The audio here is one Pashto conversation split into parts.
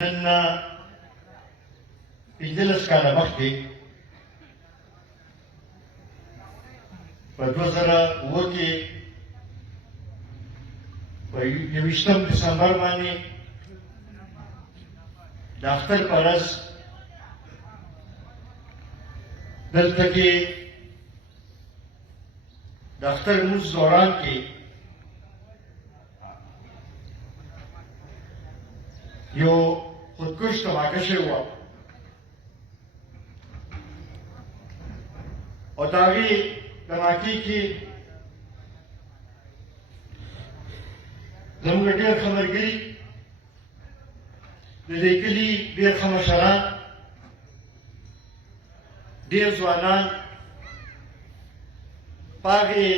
نن 15 کاله مخکې په 2007 کې په 21 دسمبر باندې د اختر په ورځ دلته کې د اختر لمونځ دوران کې یو خودکش دھماکه شوی و او د هغې دھماکې کې زموږ ډېر ښه ملګري د دې کلي ډېر ښه مشران ډېر ځوانان په هغې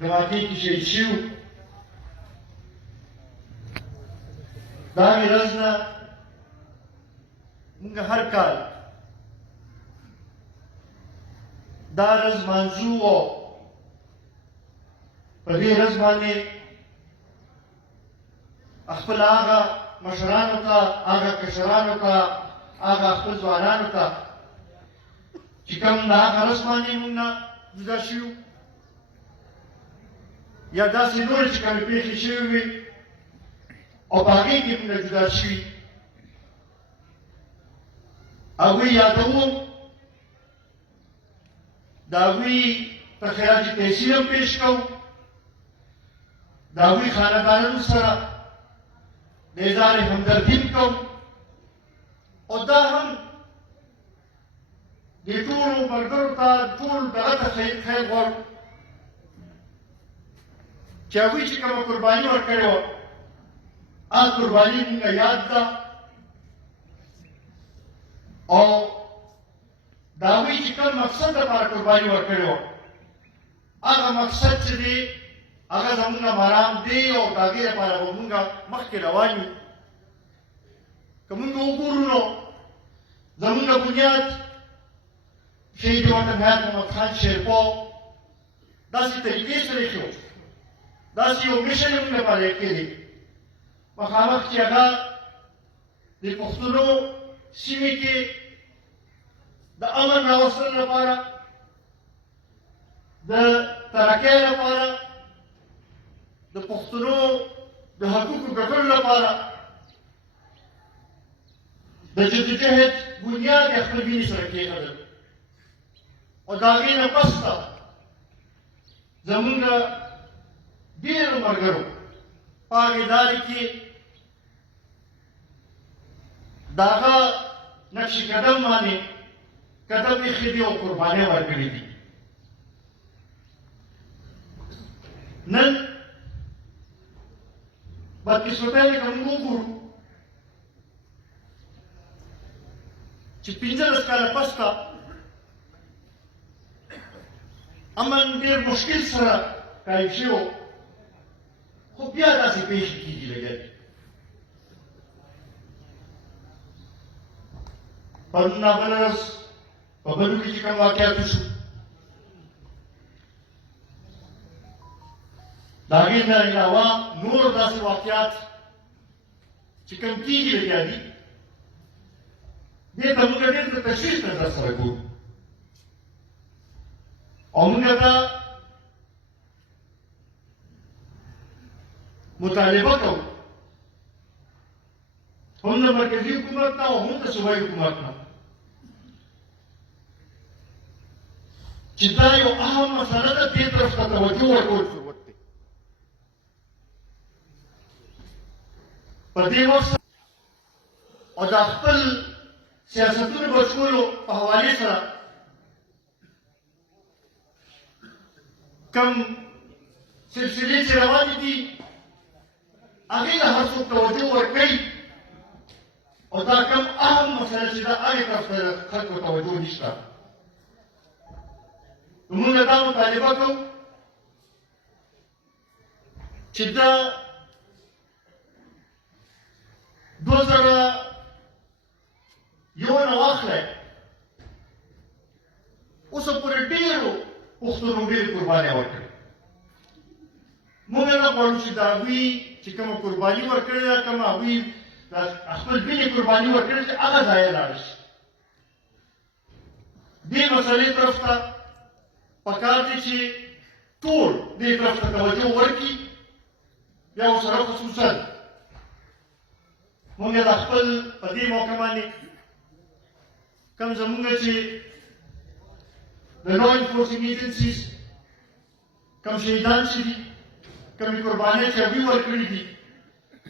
دھماکې کې شهید شوي د هغې ورځ نه موږ هر کال دا ورځ لمانځو او په دې ورځ باندې خپل هغه مشرانو ته هغه کشرانو ته هغه خپل ځوانانو ته چې کوم د هغه ورځ باندې موږ نه جدا شوي یا داسې نورې چې کومې پېښې شوې وي او په هغې کې موږ جدا شوي هغوی یادوو د هغوی ته خراج تحسین هم پیش کوو د هغوی خاندانونو سره د اظهار همدردي هم کوو او دا هم د ټولو ملګرو ته ټول دغه ته خیر غواړو چې هغوی چې کومه قرباني ورکړې وه هغه قرباني موږ یاد ده او د هغوی چې کوم مقصد لپاره قرباني ورکړې وه هغه مقصد چې دی هغه زموږ مرام دی او د هغې لپاره به موږ مخکې روان یو که موږ وګورو نو زموږ بنیاد شهید وطن حیات محمد خان شیرپو داسې طریقې سره ایښی داسې یو مشن یې موږ لپاره یې کړی مخامخ چې هغه د پښتنو سیمې کې د امن راوستلو لپاره د ترقۍ لپاره د پښتنو د حقوقو ګټلو لپاره د جدوجهد بنیاد یې خپل وینې سره کېښودل او د هغې نه پس ته زموږ ډېرو ملګرو په هغې لارې کې د هغه نقش قدم باندې قدم ایښی دي او قربانۍ ورکړي دي نن بدقسمتۍ لکه موږ وګورو چې 15 کاله پس ته امن ډېر مشکل سره قایم شوی خو بیا داسې پېښې کېږي لګیا دي پرون نابله ورځ په بلو کې چې کوم واقعات وشو د هغې نه علاوه نور داسې واقعات چې کوم کېږي لګیا دي دې ته موږ ډېر د تشویش نظر سره ګورو او موږ ته مطالبه کوو هم د مرکزي حکومت نه او هم د صوبایي حکومت نه چې دا یو اهم مسله ده دې طرف ته توجه ورکول ضرورت دی په دې وخت او د خپل سیاستونو بچولو په حوالې سره کوم سلسلې چې روانې دي هغې ته هر څوک توجه ورکوي او دا کوم اهم مسله چې ده هغې طرف ته خلکو توجه نشته موږ دا مطالبه کوو چې دا 2001 نه واخلی اوسه پورې ډېرو پښتنو ډېرې قربانۍ ورکړې موږ نه غواړو چې د هغوی چې کومه قرباني ورکړې ده کومه هغوی خپل وینې قرباني ورکړې چې هغه ځای لاړ شي. دې مسئلې طرف ته پکار دي چې ټول دې طرف ته توجه ورکړي. بیا ورسره خصوصا موږ د خپل په دې موقع باندې کوم زموږ چې د law enforcing agencies کوم شهیدان چې دي، کومې قربانۍ چې هغوی ورکړي دي،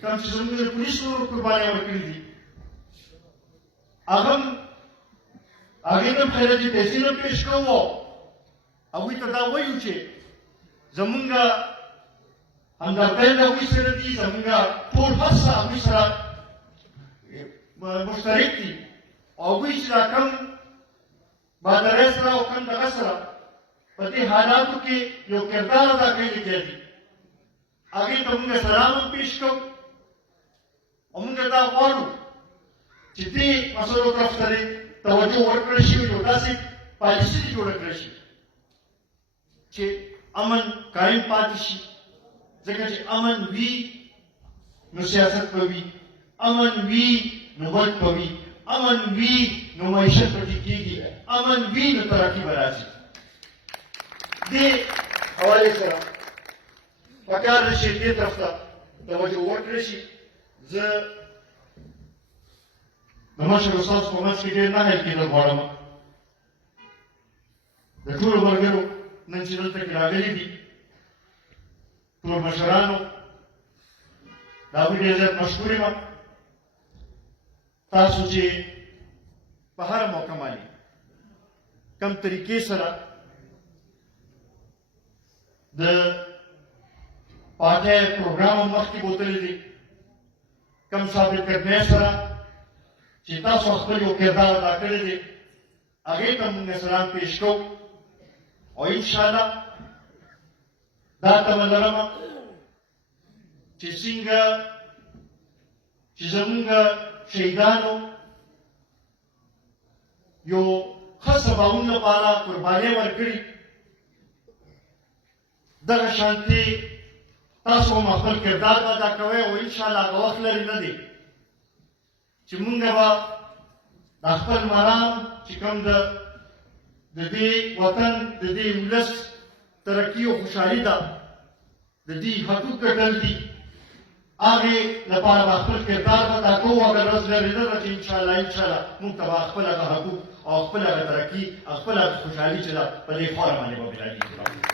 کوم چې زموږ د پولیسو قربانۍ ورکړي دي، هغې ته خیراتي پیسې نه پېښ کوو. هغوی ته دا وایو چې زموږ همدردۍ د هغوی سره دي، زموږ ټول هر څه هغوی سره مشترک دي. او هغوی چې دا کم بادرۍ سره او کم دغه سره په دې حالاتو کې یو کردار ادا کوي لګیا دي، هغې ته موږ سلام هم پېښ کوو. او موږ دا غواړو چې دې مسلو طرف ته توجه ورکړل شي، یو داسې پالیسي جوړه کړل شي چې امن قایم پاتې شي. ځکه چې امن وي نو سیاست به وي، امن وي نو ملک به وي، امن وي نو معیشت به ټیک کېږي، امن وي نو ترقي به راځي. دې حوالې سره پکار ده چې دې طرف ته توجه ورکړل شي. زه د مشر استاد په منځ کې ډېر نه حیل کېدل غواړم. د ټولو ملګرو نن چې دلته کې راغلي دي، ټول مشرانو، د هغوی ډېر زیات مشکور یم. تاسو چې په هره موقع باندې کم طریقې سره د پارټۍ پروګرام مخکې بوتلی دي، کم ثابت قدمۍ سره چې تاسو خپل یو کردار ادا کړی دی، هغې ته موږ سلام پېښ کوو. او انشاءالله دا تمه لرمه چې څنګه چې زموږ شهیدانو یو ښه سباوون لپاره قربانۍ ورکړي، دغه شانتې تاسو هم خپل کردار به ادا کوئ. او انشاءالله هغه وخت لرې نه دی چې موږ به د خپل مرام چې کوم د دې وطن د دې ولس ترقي او خوشحالي ده، د دې حقوق ګټل دي، هغې لپاره به خپل کردار به ادا کوو. اگر ورځ لرې نه ده چې انشاءالله موږ ته به خپل هغه حقوق او خپل هغه ترقي او خپل هغه خوشحالي چې ده په دې خاوره باندې به مېلاوېږي.